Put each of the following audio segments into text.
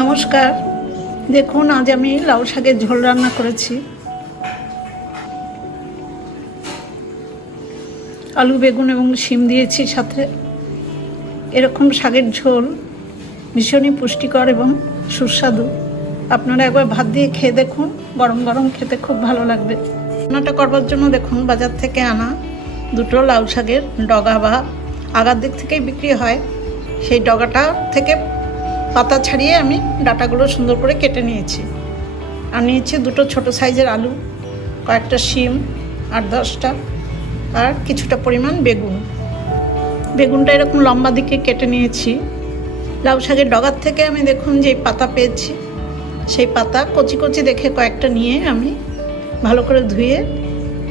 নমস্কার। দেখুন, আজ আমি লাউ শাকের ঝোল রান্না করেছি। আলু, বেগুন এবং শিম দিয়েছি সাথে। এরকম শাকের ঝোল ভীষণই পুষ্টিকর এবং সুস্বাদু। আপনারা একবার ভাত দিয়ে খেয়ে দেখুন, গরম গরম খেতে খুব ভালো লাগবে। রান্নাটা করবার জন্য দেখুন, বাজার থেকে আনা দুটো লাউ শাকের ডগা বা আগার দিক থেকেই বিক্রি হয়। সেই ডগাটা থেকে পাতা ছাড়িয়ে আমি ডাটাগুলো সুন্দর করে কেটে নিয়েছি। আর নিয়েছি দুটো ছোট সাইজের আলু, কয়েকটা শিম, আট দশটা, আর কিছুটা পরিমাণ বেগুন। বেগুনটা এরকম লম্বা দিকে কেটে নিয়েছি। লাউ শাকের ডগার থেকে আমি দেখুন যে পাতা পেয়েছি, সেই পাতা কচি কচি দেখে কয়েকটা নিয়ে আমি ভালো করে ধুয়ে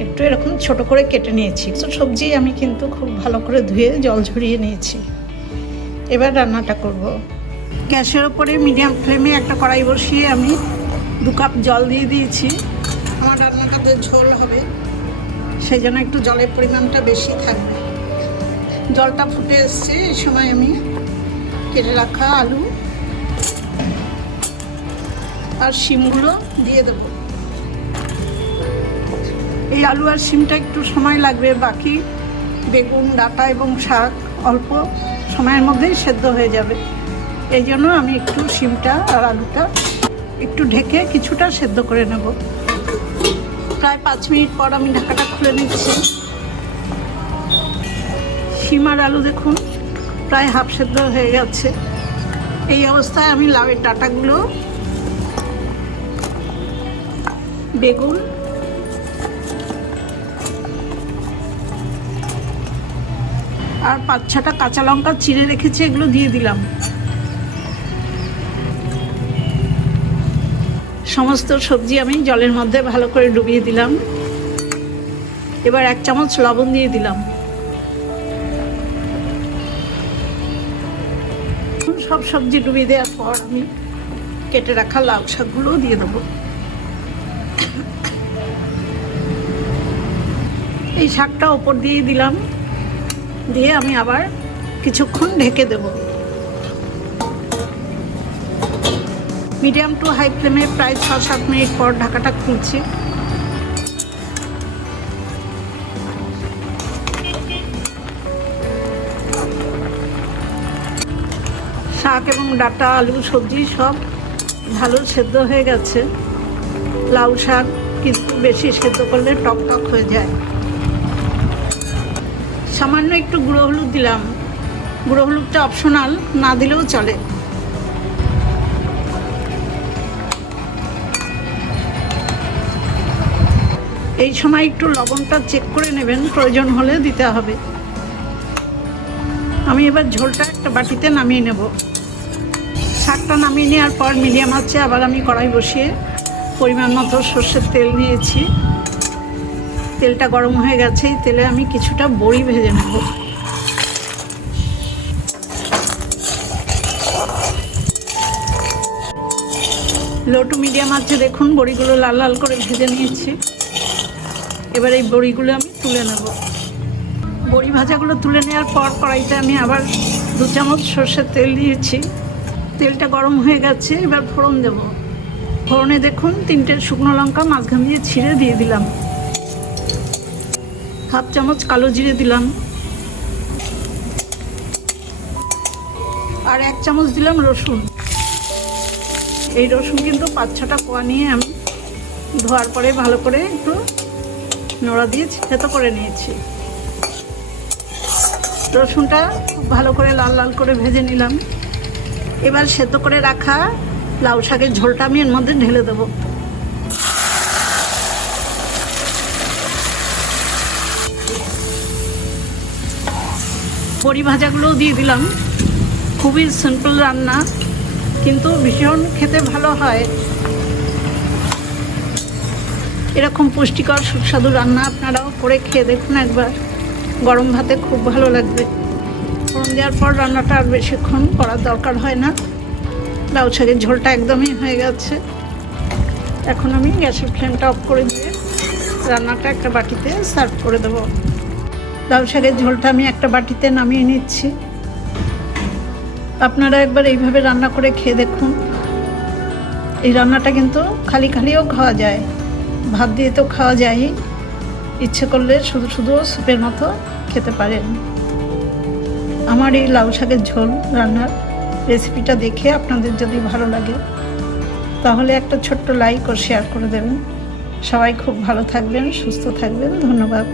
একটু এরকম ছোট করে কেটে নিয়েছি। সবজি আমি কিন্তু খুব ভালো করে ধুয়ে জল ঝরিয়ে নিয়েছি। এবার রান্নাটা করব। গ্যাসের ওপরে মিডিয়াম ফ্লেমে একটা কড়াই বসিয়ে আমি দু কাপ জল দিয়ে দিয়েছি। আমার রান্নাটাতে ঝোল হবে সেই জন্য একটু জলের পরিমাণটা বেশি থাকবে। জলটা ফুটে এসছে, এই সময় আমি কেটে রাখা আলু আর শিমগুলো দিয়ে দেবো। এই আলু আর শিমটা একটু সময় লাগবে, বাকি বেগুন, ডাটা এবং শাক অল্প সময়ের মধ্যেই সেদ্ধ হয়ে যাবে। এই জন্য আমি একটু শিমটা আর আলুটা একটু ঢেকে কিছুটা সেদ্ধ করে নেব। প্রায় পাঁচ মিনিট পর আমি ঢাকাটা খুলে নিচ্ছি। শিম আর আলু দেখুন, প্রায় হাফ সেদ্ধ হয়ে গেছে। এই অবস্থায় আমি লাউয়ের ডাটাগুলো, বেগুন, আর পাঁচ ছটা কাঁচা লঙ্কা চিড়ে রেখেছি, এগুলো দিয়ে দিলাম। সমস্ত সবজি আমি জলের মধ্যে ভালো করে ডুবিয়ে দিলাম। এবার এক চামচ লবণ দিয়ে দিলাম। সব সবজি ডুবিয়ে দেওয়ার পর আমি কেটে রাখা লাউ শাকগুলোও দিয়ে দেবো। এই শাকটা ওপর দিয়ে দিলাম। দিয়ে আমি আবার কিছুক্ষণ ঢেকে দেব। মিডিয়াম টু হাই ফ্লেমে প্রায় ছ সাত মিনিট পর ঢাকাটা খুলছি। শাক এবং ডাটা, আলু, সবজি সব ভালো সেদ্ধ হয়ে গেছে। লাউ শাক কিন্তু বেশি সেদ্ধ করলে টক টক হয়ে যায়। সামান্য একটু গুঁড়ো হলুদ দিলাম। গুঁড়ো হলুদটা অপশনাল না দিলেও চলে। এই সময় একটু লবণটা চেক করে নেবেন, প্রয়োজন হলে দিতে হবে। আমি এবার ঝোলটা একটা বাটিতে নামিয়ে নেব। শাকটা নামিয়ে নেওয়ার পর মিডিয়াম আছে আবার আমি কড়াই বসিয়ে পরিমাণ মতো সর্ষের তেল দিয়েছি তেলটা গরম হয়ে গেছে, এই তেলে আমি কিছুটা বড়ি ভেজে নেব। লো টু মিডিয়াম আছে দেখুন, বড়িগুলো লাল লাল করে ভেজে নিয়েছি। এবার এই বড়িগুলো আমি তুলে নেব। বড়ি ভাজাগুলো তুলে নেওয়ার পর কড়াইতে আমি আবার দু চামচ সর্ষের তেল দিয়েছি। তেলটা গরম হয়ে গেছে, এবার ফোড়ন দেব। ফোড়নে দেখুন তিনটে শুকনো লঙ্কা মাঝখান দিয়ে ছিঁড়ে দিয়ে দিলাম। হাফ চামচ কালো জিরে দিলাম। আর এক চামচ দিলাম রসুন। এই রসুন কিন্তু পাঁচ ছটা কোয়া নিয়ে আমি ধোয়ার পরে ভালো করে একটু নোড়া দিয়ে থেতো করে নিয়েছি। রসুনটা ভালো করে লাল লাল করে ভেজে নিলাম। এবার সেদ্ধ করে রাখা লাউ শাকের ঝোলটা আমি এর মধ্যে ঢেলে দেবো। বড়ি ভাজাগুলোও দিয়ে দিলাম। খুবই সিম্পল রান্না, কিন্তু ভীষণ খেতে ভালো হয়। এরকম পুষ্টিকর সুস্বাদু রান্না আপনারাও করে খেয়ে দেখুন একবার। গরম ভাতে খুব ভালো লাগবে। ফোড়ন দেওয়ার পর রান্নাটা আর বেশিক্ষণ করার দরকার হয় না। লাউ শাকের ঝোলটা একদমই হয়ে গেছে। এখন আমি গ্যাসের ফ্লেমটা অফ করে দিয়ে রান্নাটা একটা বাটিতে সার্ভ করে দেবো। লাউ শাকের ঝোলটা আমি একটা বাটিতে নামিয়ে নিচ্ছি। আপনারা একবার এইভাবে রান্না করে খেয়ে দেখুন। এই রান্নাটা কিন্তু খালি খালিও খাওয়া যায়। ভাত দিয়ে তো খাওয়া যায়ই। ইচ্ছে করলে শুধু শুধু স্যুপের মতো খেতে পারেন। আমার এই লাউ শাকের ঝোল রান্নার রেসিপিটা দেখে আপনাদের যদি ভালো লাগে, তাহলে একটা ছোট্ট লাইক ও শেয়ার করে দেবেন। সবাই খুব ভালো থাকবেন, সুস্থ থাকবেন। ধন্যবাদ।